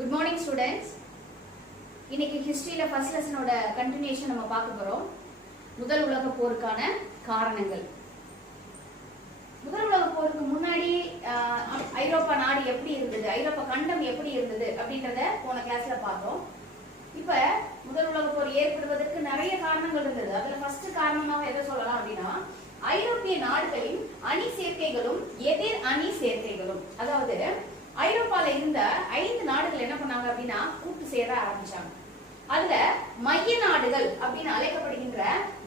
Good morning students. இன்னைக்கு ஹிஸ்டரியில first லெசனோட continuation நம்ம பார்க்க போறோம். முதல் உலக போருக்கான காரணங்கள். முதல் உலக போருக்கு முன்னாடி ஐரோப்பா நாடு எப்படி இருந்தது, ஐரோப்பா கண்டம் எப்படி இருந்தது அப்படின்றத போன கிளாஸ்ல பார்த்தோம். இப்ப முதல் உலக போர் ஏற்படுவதற்கு நிறைய காரணங்கள் இருந்தது. அதுல ஃபர்ஸ்ட் காரணமாக எதை சொல்லலாம் அப்படின்னா, ஐரோப்பிய நாடுகளின் அணி சேர்க்கைகளும் எதிர் அணி சேர்க்கைகளும். அதாவது ஐரோப்பால இருந்த 5 நாடுகள் என்ன பண்ணாங்க அப்படின்னா கூட்டு சேர ஆரம்பிச்சாங்க. அதுல மைய நாடுகள் அப்படின்னு அழைக்கப்படுகின்ற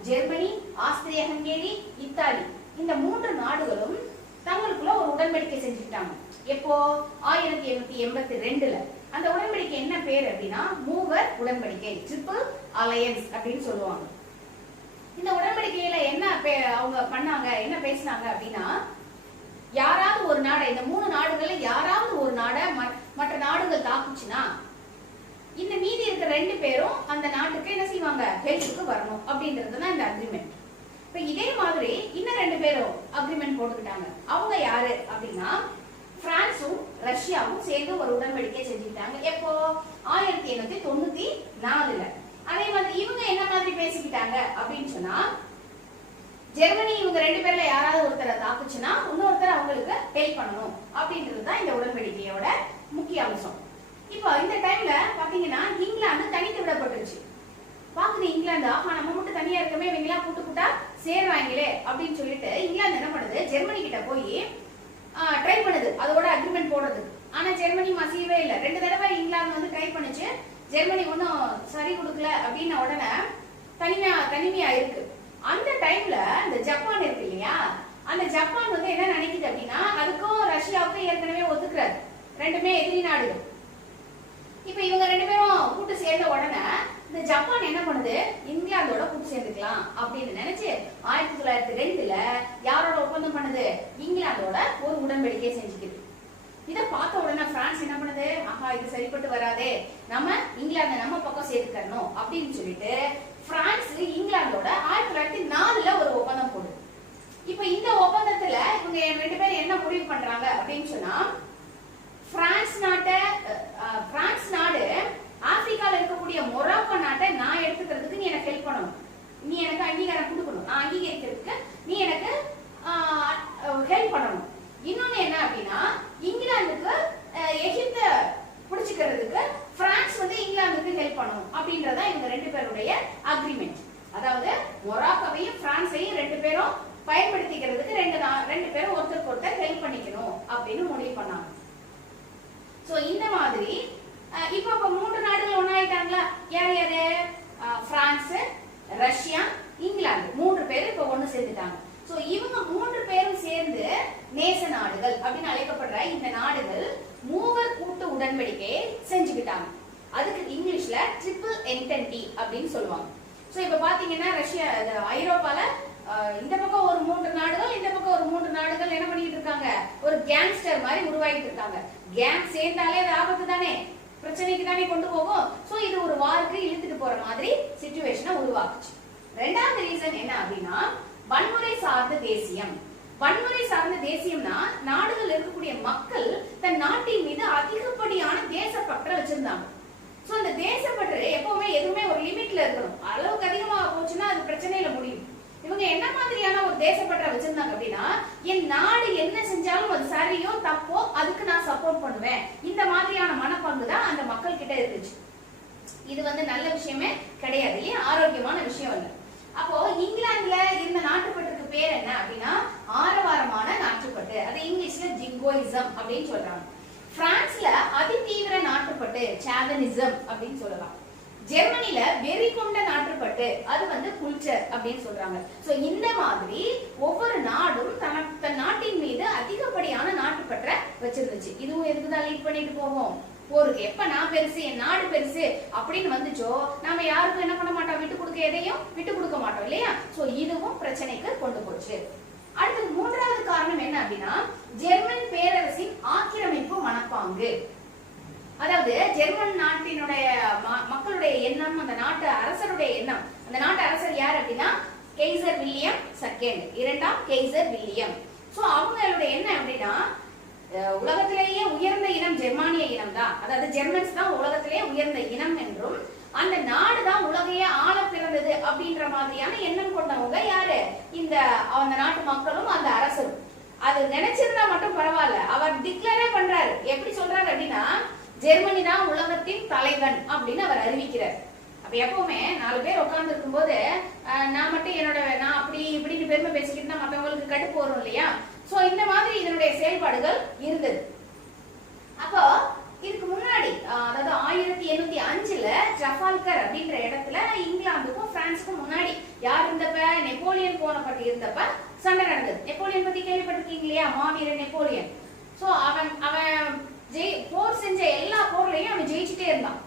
ஜெர்மனி, ஆஸ்திரியா ஹங்கேரி, இத்தாலி, இந்த 3 நாடுகளும் தங்களுக்குள்ள ஒரு உடன்படிக்கை செஞ்சுக்கிட்டாங்க. எப்போ 1782ல. அந்த உடன்படிக்கை என்ன பேர் அப்படின்னா மூவர் உடன்படிக்கை, ட்ரிபிள் அலையன்ஸ் அப்படின்னு சொல்லுவாங்க. இந்த உடன்படிக்கையில என்ன அவங்க பண்ணாங்க, என்ன பேசினாங்க அப்படின்னா, யாராவது ஒரு நாடை, இந்த 3 நாடுகள்ல யாராவது ஒரு நாடை மற்ற நாடுகள் தாக்குச்சுன்னா இந்த மீதி இருக்கிற 2 பேரும் அந்த நாட்டுக்கு என்ன செய்வாங்க, ஹெல்ப்புக்கு வரணும் அப்படின்றதுதான் இந்த அக்ரிமெண்ட். இப்ப இதே மாதிரி இன்னும் 2 பேரும் அக்ரிமெண்ட் போட்டுக்கிட்டாங்க. அவங்க யாரு அப்படின்னா பிரான்சும் ரஷ்யாவும் சேர்ந்து ஒரு உடன்படிக்கை செஞ்சுக்கிட்டாங்க. எப்போ 1894ல. அதே மாதிரி இவங்க என்ன மாதிரி பேசிக்கிட்டாங்க அப்படின்னு சொன்னா, ஜெர்மனி இவங்க 2 பேர்ல யாராவது ஒருத்தரை தாக்குச்சுன்னா இன்னொருத்தர் அவங்களுக்கு ஹெல்ப் பண்ணணும் அப்படின்றதுதான் இந்த உடன்படிக்கையோட முக்கிய அம்சம். இப்போ இந்த டைம்ல பாத்தீங்கன்னா இங்கிலாந்து தனித்து விடப்பட்டுருச்சு. பாக்குது இங்கிலாந்து, ஆஹா நம்ம மட்டும் தனியா இருக்கமே, இவங்களா கூட்டு கூட்டா சேர்வாங்களே அப்படின்னு சொல்லிட்டு இங்கிலாந்து என்ன பண்ணுது, ஜெர்மனி கிட்ட போய் ட்ரை பண்ணுது அதோட அக்ரிமெண்ட் போடுறதுக்கு. ஆனா ஜெர்மனி மசியவே இல்லை. 2 தடவை இங்கிலாந்து வந்து ட்ரை பண்ணுச்சு, ஜெர்மனி ஒன்னும் சரி கொடுக்கல அப்படின்ன உடனே தனிமையா இருக்கு. அந்த டைம்ல இந்த ஜப்பான் இருக்கு இல்லையா, அந்த ஜப்பான் வந்து என்ன நினைக்குது அப்படின்னா, அதுக்கும் ரஷ்யாவுக்கும் ஏற்கனவே ஒத்துக்கிறாரு, 2மே எதிரி நாடுகள். இப்ப இவங்க 2 பேரும் கூட்டு சேர்ந்த உடனே இந்த ஜப்பான் என்ன பண்ணுது, இங்கிலாந்தோட கூட்டு சேர்ந்துக்கலாம் அப்படின்னு நினைச்சு 1902ல யாரோட ஒப்பந்தம் பண்ணுது, இங்கிலாந்தோட ஒரு உடன்படிக்கை செஞ்சுக்குது. இத பார்த்த உடனே பிரான்ஸ் என்ன பண்ணுது, ஆஹா இது சரிப்பட்டு வராதே, நம்ம இங்கிலாந்து நம்ம பக்கம் சேர்த்துக்கணும் அப்படின்னு சொல்லிட்டு பிரான்ஸ் இங்கிலாந்தோட 1904ல ஒரு ஒப்பந்தம் போடுது. இப்ப இந்த ஒப்பந்தத்துல இவங்க 2 பேரும் என்ன முடிவு பண்றாங்க அப்படின்னு சொன்னா, பிரான்ஸ் நாடு ஆப்பிரிக்கால இருக்கக்கூடிய மொராக்கோ நாட்டை நான் எடுத்துக்கிறதுக்கு நீ எனக்கு ஹெல்ப் பண்ணணும், நீ எனக்கு அங்கீகாரம் கொடுக்கணும், நான் அங்கீகரிக்கிறதுக்கு நீ எனக்கு ஹெல்ப் பண்ணணும். இன்னொன்னு என்ன அப்படின்னா, இங்கிலாந்துக்கு எகிப்த புடிச்சுக்கிறதுக்கு பிரான்ஸ் வந்து இங்கிலாந்துக்கு ஹெல்ப் பண்ணணும் அப்படின்றதா இவங்க 2 பேருடைய அக்ரிமெண்ட். அதாவது மொராக்கோவையும் பிரான்ஸையும் 2 பேரும் பயன்படுத்திக்கிறதுக்கு 2 பேரும் ஒருத்தருக்கு ஒருத்தர் ஹெல்ப் பண்ணிக்கணும் அப்படின்னு முடிவு பண்ணாங்க. சோ இந்த மாதிரி இப்ப 3 நாடுகள் ஒன்னாயிட்டாங்களா, யார் யாரு, பிரான்ஸ், ரஷ்யா, இங்கிலாந்து 3 பேரும் இப்ப ஒண்ணு சேர்ந்துட்டாங்க. சோ இவங்க 3 பேரும் சேர்ந்து நேச நாடுகள் அப்படின்னு அழைக்கப்படுற இந்த நாடுகள் மூவர் கூட்டு உடன்படிக்கையை செஞ்சுக்கிட்டாங்க. அதுக்கு இங்கிலீஷ்ல ட்ரிபிள் என்டென்டி அப்படின்னு சொல்லுவாங்க. சோ இப்ப பாத்தீங்கன்னா ரஷ்யா, ஐரோப்பால இந்த பக்கம் ஒரு 3 நாடுகள், இந்த பக்கம் ஒரு 3 நாடுகள் என்ன பண்ணிட்டு இருக்காங்க, ஒரு கேங்ஸ்டர் மாதிரி உருவாகிட்டு இருக்காங்க. கேங் சேர்ந்தாலே அது ஆபத்து தானே, பிரச்சனைக்கு தானே கொண்டு போகும். சோ இது ஒரு வாருக்கு இழுத்துட்டு போற மாதிரி சிச்சுவேஷனை உருவாக்குச்சு. 2வது ரீசன் என்ன அப்படின்னா, வன்முறை சார்ந்த தேசியம். வன்முறை சார்ந்த தேசியம்னா, நாடுகள் இருக்கக்கூடிய மக்கள் தன் நாட்டின் மீது அதிகப்படியான தேசப்பற்ற வச்சிருந்தாங்க. சோ அந்த தேசப்பற்று எப்பவுமே எதுவுமே ஒரு லிமிட்ல இருக்கணும். அளவுக்கு அதிகமா போச்சுன்னா அது பிரச்சனையில முடியும். இவங்க என்ன மாதிரியான ஒரு தேசப்பற்ற வச்சிருந்தாங்க அப்படின்னா, என் நாடு என்ன செஞ்சாலும் அது சரியோ தப்போ அதுக்கு நான் சப்போர்ட் பண்ணுவேன், இந்த மாதிரியான மனப்பாங்கு தான் அந்த மக்கள் கிட்ட இருந்துச்சு. இது வந்து நல்ல விஷயமே கிடையாது இல்லையா, ஆரோக்கியமான விஷயம் இல்லை. அப்போ இங்கிலாந்துல இருந்த நாட்டுப்பற்றுக்கு பேர் என்ன அப்படின்னா ஆரவாரமான நாட்டுப்பட்டு, அது இங்கிலீஷ்ல ஜிங்கோயிசம் அப்படின்னு சொல்றாங்க. பிரான்ஸ்ல அதிதீவிர நாட்டுப்பட்டு சாவனிசம் அப்படின்னு சொல்லலாம். ஜெர்மனில வெறி கொண்ட நாட்டுப்பட்டு, அது வந்து குல்ச்சர் அப்படின்னு சொல்றாங்க. சோ இந்த மாதிரி ஒவ்வொரு நாடும் தன் நாட்டின் மீது அதிகப்படியான நாட்டுப்பற்ற வச்சிருந்துச்சு. இதுவும் எதுக்குதான் லீட் பண்ணிட்டு போவோம், போருக்கு. எப்ப நான் பெருசு, என் நாடு பெருசு அப்படின்னு வந்துச்சோ நாம யாருக்கும் என்ன பண்ண மாட்டோம், விட்டு கொடுக்க எதையும் விட்டு கொடுக்க மாட்டோம் இல்லையா. சோ இதுவும் பிரச்சனைக்கு கொண்டு போச்சு. அடுத்தது 3வது காரணம் என்ன அப்படின்னா, ஜெர்மன் பேரரசின் ஆக்கிரமிப்பு மனப்பாங்கு. அதாவது ஜெர்மன் நாட்டினுடைய மக்களுடைய எண்ணம், அந்த நாட்டு அரசருடைய எண்ணம். அந்த நாட்டு அரசர் யார் அப்படின்னா கெய்சர் வில்லியம் II, 2ஆம் கெய்சர் வில்லியம். சோ அவங்களுடைய எண்ணம் அப்படின்னா, உலகத்திலேயே உயர்ந்த இனம் ஜெர்மானிய இனம் தான், அதாவது ஜெர்மன்ஸ் தான் உலகத்திலேயே உயர்ந்த இனம் என்றும் அந்த நாடு தான் உலகையே ஆள பிறந்தது அப்படின்ற மாதிரியான எண்ணம் கொண்டவங்க யாரு? அந்த நாட்டு மக்களும் அந்த அரசரும். அது நினைச்சிருந்தா மட்டும் பரவாயில்ல, அவர் டிக்ளேரே பண்றாரு. எப்படி சொல்றாரு அப்படின்னா, ஜெர்மனி தான் உலகத்தின் தலைவன் அப்படின்னு அவர் அறிவிக்கிறார். அப்ப எப்பவுமே 4 பேர் உட்கார்ந்து இருக்கும் போது நான் மட்டும் நான் அப்படி இப்படின்னு பெருமை பேசிக்கிட்டு மற்றவங்களுக்கு கடுப்பு வரும் இல்லையா? சோ இந்த மாதிரி இதனுடைய செயல்பாடுகள் இருந்தது. அப்போ இதுக்கு முன்னாடி அதாவது 1805ல ட்ரஃபால்கர் அப்படின்ற இடத்துல இங்கிலாந்துக்கும் பிரான்ஸுக்கும் முன்னாடி யார் இருந்தப்ப? நெப்போலியன் போனப்பட்டு இருந்தப்ப சண்டை நடந்தது. நெப்போலியன் பத்தி கேள்விப்பட்டிருக்கீங்க இல்லையா? மாவீரன் நெப்போலியன். சோ அவன் போர் செஞ்ச எல்லா போர்லயும் அவன் ஜெயிச்சுட்டே இருந்தான்.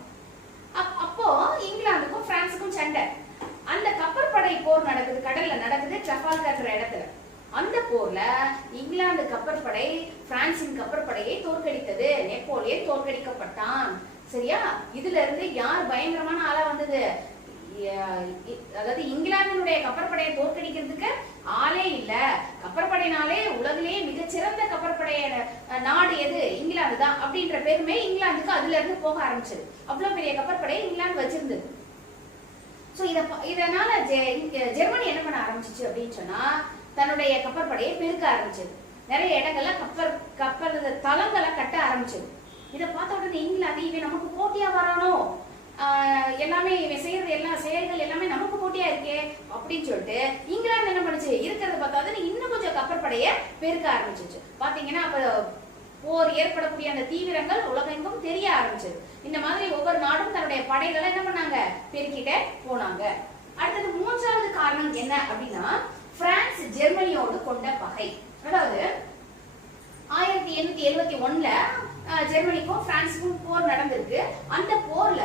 அப்போ இங்கிலாந்துக்கும் பிரான்ஸுக்கும் சண்டை. அந்த கப்பற்படை போர் நடக்குது, கடல்ல நடக்குது ட்ரஃபால்கர் இடத்துல. அந்த போர்ல இங்கிலாந்து கப்பற்படை பிரான்சின் கப்பற்படையை தோற்கடித்தது. நெப்போலியன் தோற்கடிக்கப்பட்டான். சரியா? இதுல இருந்து யார் பயங்கரமான ஆளா வந்தது? அதாவது இங்கிலாந்தினுடைய கப்பற்படையை தோற்கடிக்கிறதுக்கு ஆளே இல்ல. கப்பற்படையினாலே உலகிலேயே மிகச்சிறந்த கப்பற்படைய நாடு எது? இங்கிலாந்து தான் அப்படின்ற பெருமை இங்கிலாந்துக்கு அதுல இருந்து போக ஆரம்பிச்சது. அவ்வளவு பெரிய கப்பற்படையை இங்கிலாந்து வச்சிருந்தது. சோ இதனால ஜெர்மனி என்ன பண்ண ஆரம்பிச்சிச்சு அப்படின்னு சொன்னா, தன்னுடைய கப்பற்படையை பெருக்க ஆரம்பிச்சது. நிறைய இடங்கள்ல கப்பல் தளங்களை கட்ட ஆரம்பிச்சது. இதை பார்த்த உடனே இங்கிலாந்து இவன் நமக்கு போட்டியா வரானோ, எல்லாமே இவன் செய்யறது எல்லா செயல்கள் எல்லாமே நமக்கு போட்டியா இருக்கே அப்படின்னு சொல்லிட்டு இங்கிலாந்து என்ன பண்ணுச்சு? இருக்கிறத பார்த்தாது இன்னும் கொஞ்சம் கப்பற்படைய பெருக்க ஆரம்பிச்சிச்சு. பாத்தீங்கன்னா அப்ப போர் ஏற்படக்கூடிய அந்த தீவிரங்கள் உலகெங்கும் தெரிய ஆரம்பிச்சது. இந்த மாதிரி ஒவ்வொரு நாடும் தன்னுடைய படைகளை என்ன பண்ணாங்க? பெருக்கிட்டே போனாங்க. அடுத்தது 3வது காரணம் என்ன அப்படின்னா, பிரான்ஸ் ஜெர்மனியோடு கொண்ட பகை. அதாவது 1871ல ஜெர்மனிக்கும் பிரான்ஸுக்கும் போர் நடந்திருக்கு. அந்த போர்ல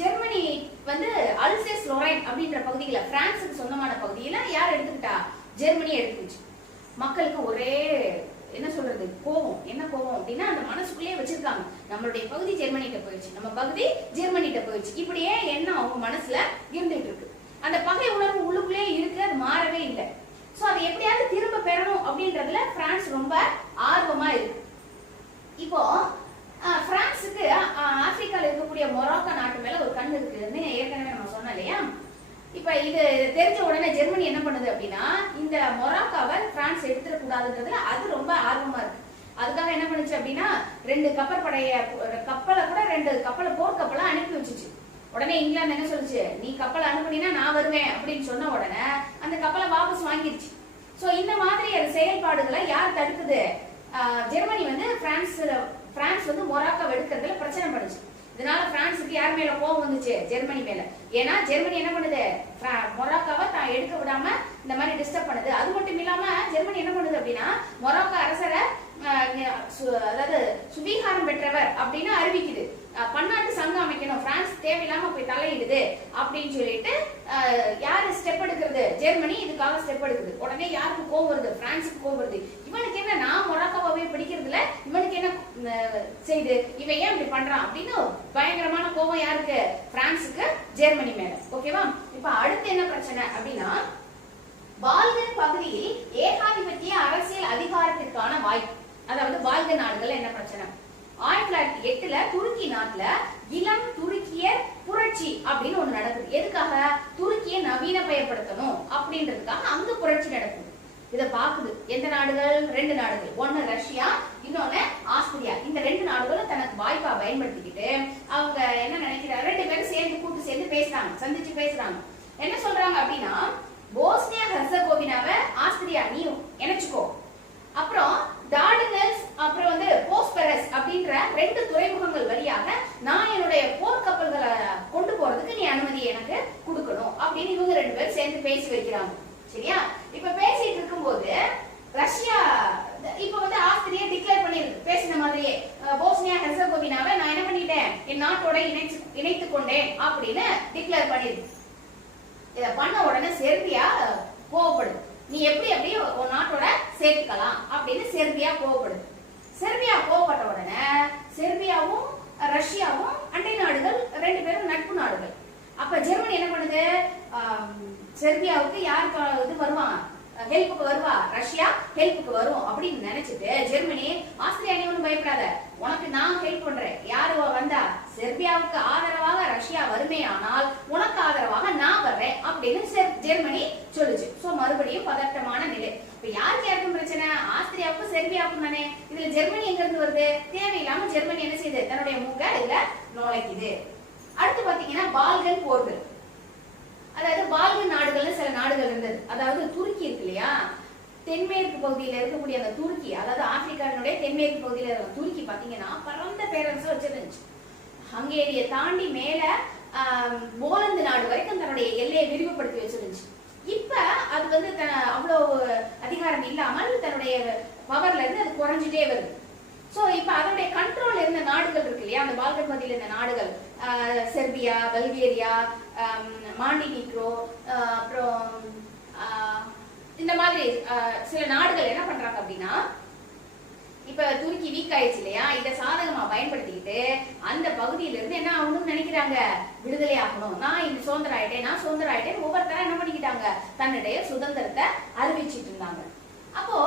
ஜெர்மனி அல்சேஸ் லொரைன் அப்படின்ற பகுதியில, பிரான்ஸுக்கு சொந்தமான பகுதியில யார் எடுத்துக்கிட்டா? ஜெர்மனி எடுத்துக்கிச்சு. மக்களுக்கு ஒரே என்ன சொல்றது கோபம். என்ன கோபம் அப்படின்னா, அந்த மனசுக்குள்ளேயே வச்சிருக்காங்க, நம்மளுடைய பகுதி ஜெர்மனிட்ட போயிடுச்சு, நம்ம பகுதி ஜெர்மனிட்ட போயிடுச்சு. இப்படியே எண்ணம் அவங்க மனசுல இருந்துட்டு இருக்கு. அந்த பகை உணர்வு உள்ளுக்குள்ளே இருக்கு, அது மாறவே இல்லை. சோ அதை எப்படியாவது திரும்ப பெறணும் அப்படின்றதுல பிரான்ஸ் ரொம்ப ஆர்வமா இருக்கு. இப்போ பிரான்ஸுக்கு ஆப்பிரிக்கால இருக்கக்கூடிய மொராக்கோ நாட்டு மேல ஒரு கண் இருக்குன்னு ஏற்கனவே நம்ம சொன்னோம் இல்லையா? இப்ப இது தெரிஞ்ச உடனே ஜெர்மனி என்ன பண்ணுது அப்படின்னா, இந்த மொராக்கோவை பிரான்ஸ் எடுத்துட கூடாதுன்றதுல அது ரொம்ப ஆர்வமா இருக்கு. அதுக்காக என்ன பண்ணுச்சு அப்படின்னா, 2 கப்பலை கூட 2 போர்க்கப்பலை அனுப்பி வச்சுச்சு. உடனே இங்கிலாந்து என்ன சொல்லுச்சு? நீ கப்பலை அனுப்புனீனா நான் வருவேன் அப்படின்னு சொன்ன உடனே அந்த கப்பலை வாபஸ் வாங்கிருச்சு. சோ இந்த மாதிரி செயல்பாடுகளை யார் தடுக்குது? ஜெர்மனி பிரான்ஸ் மொராக்கோ எடுக்கிறதுல பிரச்சனை பண்ணுச்சு. இதனால பிரான்ஸுக்கு யார் மேல கோபம் வந்துச்சு? ஜெர்மனி மேல. ஏன்னா ஜெர்மனி என்ன பண்ணுது? மொராக்கோவை தான் எடுக்க விடாம இந்த மாதிரி டிஸ்டர்ப் பண்ணுது. அது மட்டும் இல்லாம ஜெர்மனி என்ன பண்ணுது அப்படின்னா, மொராக்கோ அரசரை அதாவது சுவீகாரம் பெற்றவர் அப்படின்னு அறிவிக்குது. பன்னாட்டு சங்கம் அமைக்கணும், பிரான்ஸ் தேவையில்லாம போய் தலையிடுது அப்படின்னு சொல்லிட்டு யாரு ஸ்டெப் எடுக்கிறது? ஜெர்மனி இதுக்காக ஸ்டெப் எடுக்குது. உடனே யாருக்கு கோவம் வருது? பிரான்ஸுக்கு கோவம் வருது. இவனுக்கு என்ன, நான் மொராக்கோவை பிடிக்கிறதுல இவனுக்கு என்ன செய்து, இவன் ஏன் இப்படி பண்றான் அப்படின்னு பயங்கரமான கோவம் யாருக்கு? பிரான்ஸுக்கு ஜெர்மனி மேல. ஓகேவா? இப்ப அடுத்து என்ன பிரச்சனை அப்படின்னா, பால்கன் பகுதியில் ஏகாதிபத்திய அரசியல் அதிகாரத்திற்கான வாய்ப்பு. அதாவது பால்கன் நாடுகள் என்ன பிரச்சனை? 1908ல துருக்கி நாட்டுல இளம் துருக்கியர் புரட்சி அப்படின்னு ஒண்ணு நடக்குது. எதுக்காக? துருக்கியை நவீனமயப்படுத்தணும் அப்படின்றதுக்காக அங்க புரட்சி நடக்குது. இத பாக்குது எந்த நாடுகள்? 2 நாடுகள். ஒன்னு ரஷ்யா, இன்னொன்னு ஆஸ்திரியா. இந்த 2 நாடுகளும் தனக்கு வாய்ப்பா பயன்படுத்திக்கிட்டு அவங்க என்ன நினைக்கிறாங்க? 2 பேரும் கூட்டு சேர்ந்து பேசுறாங்க, சந்திச்சு பேசுறாங்க. என்ன சொல்றாங்க அப்படின்னா, போஸ்னியா ஹெர்சகோவினாவை ஆஸ்திரியா நீ இணைச்சுக்கோ, அப்புறம் டார்டனல்ஸ் அப்புறம் போஸ்பரஸ் அப்படின்ற 2 துறைமுகங்கள் வழியாக நான் என்னுடைய போர்க்கப்பல்களை கொண்டு போறதுக்கு நீ அனுமதி எனக்கு கொடுக்கணும் அப்படின்னு இவங்க 2 பேரும் சேர்ந்து பேசி வைக்கிறாங்க. சரியா? இப்ப பேசிட்டு இருக்கும்போது ரஷ்யா இப்ப ஆஸ்திரியா டிக்ளேர் பண்ணிருக்கு, பேசின மாதிரியே போஸ்னியா ஹெர்சகோவினாவை நான் என்ன பண்ணிட்டேன், என் நாட்டோட இணைத்துக் கொண்டேன் அப்படின்னு டிக்ளேர் பண்ணிருக்கு. இத பண்ண உடனே செர்பியா கோவப்படுது. நீ எப்படி உன் நாட்டோட சேர்த்துக்கலாம் அப்படின்னு செர்பியா கோவப்படுது. செர்பியா கோவப்பட்ட உடனே செர்பியாவும் ரஷ்யாவும் அண்டை நாடுகள், 2 பேரும் நட்பு நாடுகள். அப்ப ஜெர்மனி என்ன பண்ணுது? செர்பியாவுக்கு யார் வருவான்? ஹெல்ப்புக்கு வருவா, ரஷ்யா ஹெல்ப்புக்கு வரும் அப்படின்னு நினைச்சிட்டு ஜெர்மனி ஆஸ்திரியா நீ ஒன்றும் பயப்படாத, உனக்கு நான் ஹெல்ப் பண்றேன். யாரு வந்தா? செர்பியாவுக்கு ஆதரவாக ரஷ்யா வருமே ஆனால் உனக்கு ஆதரவாக நான் வர்றேன் அப்படின்னு ஜெர்மனி சொல்லுச்சு. சோ மறுபடியும் பதட்டமான நிலை. இப்ப யாருக்கு யாருக்கும் பிரச்சனை? ஆஸ்திரியாவுக்கும் செர்பியாவுக்கும் தானே. இதுல ஜெர்மனி எங்க இருந்து வருது? தேவையில்லாம ஜெர்மனி என்ன செய்யுது? தன்னுடைய மூக்க இதுல நுழைக்குது. அடுத்து பாத்தீங்கன்னா பால்கன் போர்கள். அதாவது பால்கன் நாடுகள்னு சில நாடுகள் இருந்தது. அதாவது துருக்கி இருக்கு இல்லையா, தென்மேற்கு பகுதியில இருக்கக்கூடிய அந்த துருக்கி, அதாவது ஆப்பிரிக்காவினுடைய தென்மேற்கு பகுதியில இருக்க துருக்கி பாத்தீங்கன்னா பரந்த பேரரசு வச்சிருந்துச்சு. ஹங்கேரியை தாண்டி மேல போலந்து நாடு வரைக்கும் தன்னுடைய எல்லையை விரிவுபடுத்தி வச்சிருந்துச்சு. இப்ப அது வந்து அவ்வளவு அதிகாரம் இல்லாமல் தன்னுடைய பவர்ல இருந்து அது குறைஞ்சிட்டே வருது. சோ இப்ப அதனுடைய கண்ட்ரோல் இருந்த நாடுகள் இருக்கு இல்லையா, அந்த பால்கன் பகுதியில் இருந்த நாடுகள், செர்பியா, பல்கேரியா, மாண்டினிக்ரோ, அப்புறம் இந்த மாதிரி சில நாடுகள் என்ன பண்றாங்க அப்படின்னா, இப்ப துருக்கி வீக் ஆயிடுச்சு இல்லையா, இதை சாதகமா பயன்படுத்திக்கிட்டு அந்த பகுதியில இருந்து என்ன ஆகணும்னு நினைக்கிறாங்க? விடுதலை ஆகணும், நான் இந்த சுதந்திரம் ஆயிட்டேன், நான் சுதந்திரம் ஆயிட்டேன், ஒவ்வொருத்தரும் என்ன பண்ணிக்கிட்டாங்க? தன்னுடைய சுதந்திரத்தை அறிவிச்சிட்டு இருந்தாங்க. அப்போ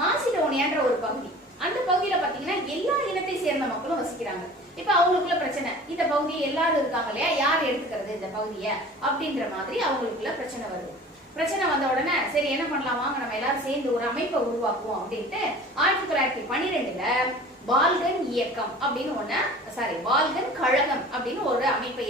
மாசிடோனியான்ற ஒரு பகுதி, அந்த பகுதியில பாத்தீங்கன்னா எல்லா இனத்தை சேர்ந்த மக்களும் வசிக்கிறாங்க. இப்ப அவங்களுக்குள்ள பிரச்சனை, இந்த பகுதியை எல்லாரும் இருக்காங்க இல்லையா, யார் எடுத்துக்கிறது இந்த பகுதிய அப்படின்ற மாதிரி அவங்களுக்குள்ள பிரச்சனை வருது. பிரச்சனை வந்த உடனே சரி என்ன பண்ணலாம், வாங்க நம்ம எல்லாரும் சேர்ந்து ஒரு அமைப்பை உருவாக்குவோம் அப்படின்ட்டு 1912ல பால்கன் இயக்கம் அப்படின்னு பால்கன் கழகம் அப்படின்னு ஒரு அமைப்பை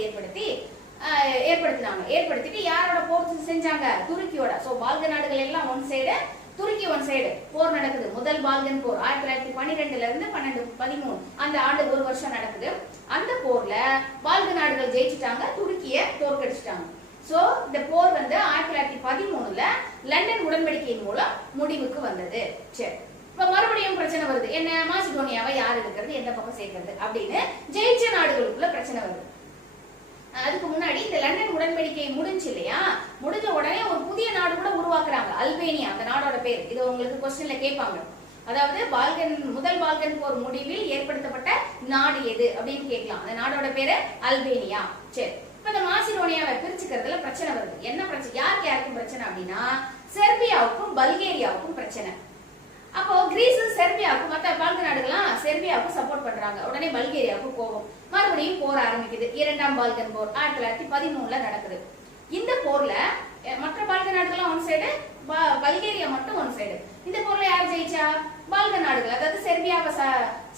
ஏற்படுத்திட்டு யாரோட போர் செஞ்சாங்க? துருக்கியோட. சோ பால்கன் நாடுகள் எல்லாம் ஒன் சைடு, துருக்கி ஒன் சைடு போர் நடக்குது. முதல் பால்கன் போர் 1912ல இருந்து 13 அந்த ஆண்டு ஒரு வருஷம் நடக்குது. அந்த போர்ல பால்கன் நாடுகள் ஜெயிச்சிட்டாங்க, துருக்கிய தோற்கடிச்சிட்டாங்க. சோ இந்த போர் வந்து 1913ல லண்டன் உடன்படிக்கையின் மூலம் முடிவுக்கு வந்தது. சரி, இப்ப மறுபடியும் பிரச்சனை வருது. என்ன? மாசிடோனியாவை யார் எடுக்கிறது, எந்த பக்கம் சேர்க்கிறது அப்படின்னு ஜெயிச்ச நாடுகளுக்குள்ள பிரச்சனை வருது. அதுக்கு முன்னாடி இந்த லண்டன் உடன்படிக்கை முடிஞ்சு இல்லையா, முடிஞ்ச உடனே ஒரு புதிய நாடு கூட உருவாக்குறாங்க, அல்பேனியா. அந்த நாடோட பேர் இது உங்களுக்கு கொஸ்டின்ல கேட்பாங்க. அதாவது முதல் பால்கன் போர் முடிவில் ஏற்படுத்தப்பட்ட நாடு எது அப்படின்னு கேட்கலாம். அந்த நாடோட பேரு அல்பேனியா. சரி, இப்ப இந்த மாசிடோனியாவை பிரிச்சுக்கிறதுல பிரச்சனை வருது. என்ன பிரச்சனை? யாருக்கும் பிரச்சனை அப்படின்னா செர்பியாவுக்கும் பல்கேரியாவுக்கும் பிரச்சனை. அப்போ கிரீஸ் செர்பியாவுக்கு, மற்ற பால்கன் நாடுகள்லாம் செர்பியாவுக்கு சப்போர்ட் பண்றாங்க. உடனே பல்கேரியாவுக்கு கோபம், மறுபடியும் போர் ஆரம்பிக்குது. இரண்டாம் பால்கன் போர் 1913ல நடக்குது. இந்த போர்ல மற்ற பால்கன் நாடுகள்லாம் ஒன் சைடு, பல்கேரியா மட்டும் ஒன் சைடு. இந்த போர்ல யார் ஜெயிச்சா? பால்கன் நாடுகள், அதாவது செர்பியாவை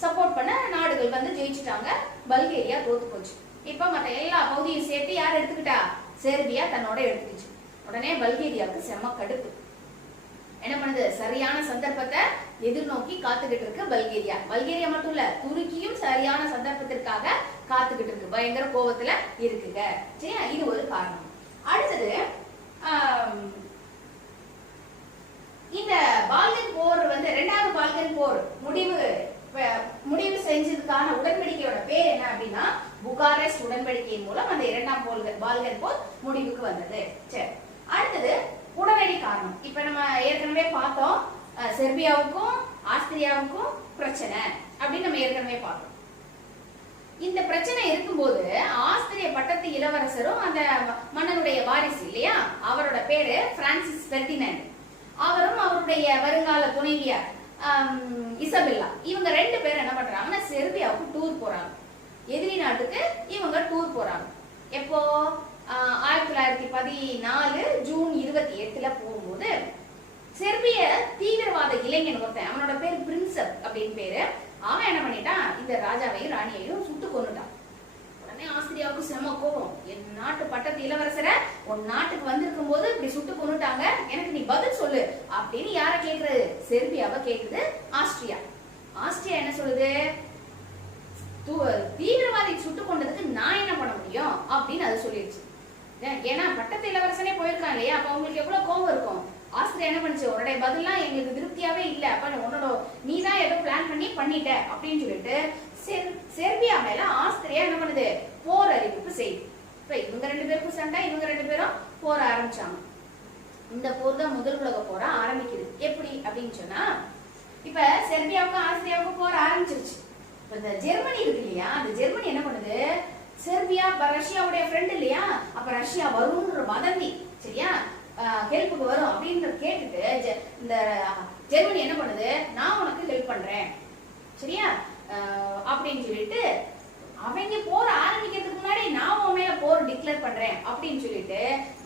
சப்போர்ட் பண்ண நாடுகள் வந்து ஜெயிச்சுட்டாங்க, பல்கேரியா தோத்து போச்சு. இப்ப மற்ற எல்லா பகுதியும் சேர்த்து யார் எடுத்துக்கிட்டா? செர்பியா தன்னோட எடுத்துக்கிச்சு. உடனே பல்கேரியாவுக்கு செம கடுப்பு. என்ன பண்ணுது? சரியான சந்தர்ப்பத்தை எதிர்நோக்கி காத்துக்கிட்டு இருக்கு பல்கேரியா. பல்கேரியா மட்டும் இல்ல, துருக்கியும் சரியான சந்தர்ப்பத்திற்காக காத்துக்கிட்டு இருக்கு, பயங்கர கோபத்துல இருக்குங்க. சரியா, இது ஒரு காரணம். அடுத்தது இந்த பால்கன் போர் வந்து இரண்டாவது பால்கன் போர் முடிவு செஞ்சதுக்கான உடன்படிக்கையோட பேர் என்ன அப்படின்னா புகாரெஸ்ட் உடன்படிக்கையின் மூலம் அந்த இரண்டாம் பால்கன் போர் முடிவுக்கு வந்தது. சரி, அடுத்தது உடனடி காரணம். இப்ப நம்ம ஏற்கனவே பார்த்தோம், செர்பியாவுக்கும் ஆஸ்திரியாவுக்கும் பிரச்சனை அப்படின்னு நம்ம ஏற்கனவே பார்த்தோம். இந்த பிரச்சனை இருக்கும்போது ஆஸ்திரிய பட்டத்து இளவரசரும் அந்த மன்னனுடைய வாரிசு இல்லையா, அவரோட பேரு பிரான்சிஸ் பெர்டினண்ட். அவரும் அவருடைய வருங்கால துணைவியார் இசபெல்லா, இவங்க ரெண்டு பேரும் என்ன பண்றாங்கன்னா செர்பியாவுக்கு டூர் போறாங்க. எதிரி நாட்டுக்கு இவங்க டூர் போறாங்க. எப்போ? 1914 ஜூன் 28ல போகும்போது செர்பிய தீவிரவாத இளைஞன் ஒருத்தன், அவனோட பேர் பிரின்சப் அப்படின்னு பேரு, அவன் என்ன பண்ணிட்டான்? இந்த ராஜாவையும் ராணியையும் சுட்டு கொன்னுட்டான். உடனே ஆஸ்திரியாவுக்கு செம கோபம், என் நாட்டு பட்டத்து இளவரசரை உன் நாட்டுக்கு வந்திருக்கும் போது இப்படி சுட்டு கொன்னுட்டாங்க, எனக்கு நீ பதில் சொல்லு அப்படின்னு யார கேக்குறது? செர்பியாவை கேக்குது ஆஸ்திரியா. ஆஸ்திரியா என்ன சொல்லுது? தீவிரவாதி சுட்டு கொண்டதுக்கு நான் என்ன பண்ண முடியும் அப்படின்னு அது சொல்லிடுச்சு. ஏன்னா பட்டத்து இளவரசனே போயிருக்கான் இல்லையா, அப்ப அவங்களுக்கு எவ்வளவு கோபம் இருக்கும். ஆஸ்திரியா என்ன பண்ணுச்சு? உன்னுடைய பதிலாம் எங்களுக்கு திருப்தியாவே இல்ல, அப்ப உன்னோட நீதான் ஏதோ பிளான் பண்ணிட்ட அப்படின்னு சொல்லிட்டு செர்பியா மேல ஆஸ்திரியா என்ன பண்ணுது? போர் அறிவிப்பு செய்யுது. இப்ப இவங்க ரெண்டு பேருக்கும் சண்டை, இவங்க ரெண்டு பேரும் போர ஆரம்பிச்சாங்க. இந்த போர் தான் முதல் உலக போரா ஆரம்பிக்குது. எப்படி அப்படின்னு சொன்னா, இப்ப செர்பியாவுக்கும் ஆஸ்திரியாவுக்கும் போர் ஆரம்பிச்சிருச்சு. இந்த ஜெர்மனி இருக்கு இல்லையா, அந்த ஜெர்மனி என்ன பண்ணுது? செர்பியா ரஷ்யாவுடைய ஃப்ரெண்ட் இல்லையா, அப்ப ரஷ்யா வரும்ன்ற வதந்தி சரியா ஹெல்ப்புக்கு வரும் அப்படின்னு கேட்டுட்டு இந்த ஜெர்மனி என்ன பண்ணுது, நான் உனக்கு ஹெல்ப் பண்றேன் சரியா அப்படின்னு சொல்லிட்டு அவங்க போர் ஆரம்பிக்கிறதுக்கு முன்னாடி நான் உன் மேல போர் டிக்ளேர் பண்றேன் அப்படின்னு சொல்லிட்டு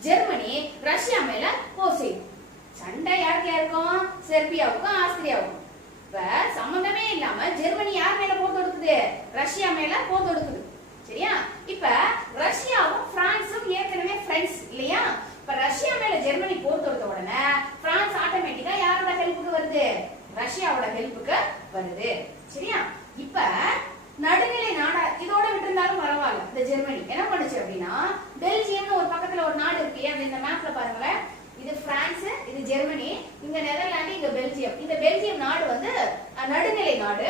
ஜெர்மனி ரஷ்யா மேல போர் செய்யும். சண்டை யாருக்கு யாருக்கும், செர்பியாவுக்கும் ஆஸ்திரியாவுக்கும். இப்ப சம்பந்தமே இல்லாம ஜெர்மனி யார் மேல போர் தொடுக்குது, ரஷ்யா மேல போர் தொடுக்குது சரியா. இப்ப ரஷ்யாவும் பிரான்ஸும் ஏற்கனவே ஃப்ரெண்ட்ஸ் இல்லையா. இப்ப ரஷ்யா மேல ஜெர்மனி போர் தொடுத்த உடனே பிரான்ஸ் ஆட்டோமேட்டிக்கா யாரோட ஹெல்ப்புக்கு வருது, ரஷ்யாவோட ஹெல்ப்புக்கு வருது சரியா. இப்ப நடுநிலை நாடா இதோட விட்டுருந்தாலும் பரவாயில்ல. இந்த ஜெர்மனி என்ன பண்ணுச்சு அப்படின்னா, பெல்ஜியம்னு ஒரு பக்கத்துல ஒரு நாடு இருக்கு, அப்படி இந்த மேப்ல பாருங்களேன், இது பிரான்ஸ், இது ஜெர்மனி, இங்க நெதர்லாந்து, இங்க பெல்ஜியம். இந்த பெல்ஜியம் நாடு வந்து நடுநிலை நாடு.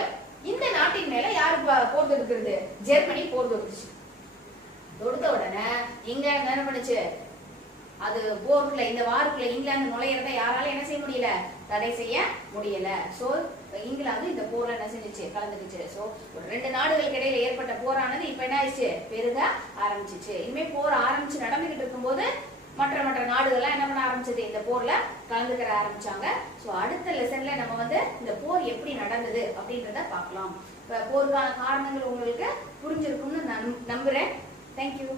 இந்த நாட்டின் மேல யாரு போர் தொடுக்கிறது, ஜெர்மனி போர் தொடுத்துச்சு. தொடுத்த உடனே இங்க என்ன பண்ணுச்சு, அது போர்க்குள்ள இந்த வாருக்குள்ள இங்கிலாந்து நுழையிறத யாரால என்ன செய்ய முடியல, தடை செய்ய முடியல. சோ இங்கிலாந்து இந்த போர்ல என்ன செஞ்சுச்சு, கலந்துக்குச்சு. சோ ஒரு ரெண்டு நாடுகளுக்கு இடையில ஏற்பட்ட போரானது இப்ப என்ன ஆயிடுச்சு, பெருக ஆரம்பிச்சிச்சு. இனிமே போர் ஆரம்பிச்சு நடந்துகிட்டு இருக்கும்போது மற்ற மற்ற நாடுகள்லாம் என்ன பண்ண ஆரம்பிச்சது, இந்த போர்ல கலந்துக்கிற ஆரம்பிச்சாங்க. சோ அடுத்த லெசன்ல நம்ம வந்து இந்த போர் எப்படி நடந்தது அப்படின்றத பார்க்கலாம். போருக்கான காரணங்கள் உங்களுக்கு புரிஞ்சிருக்கும்னு நான் நம்புறேன். தேங்க்யூ.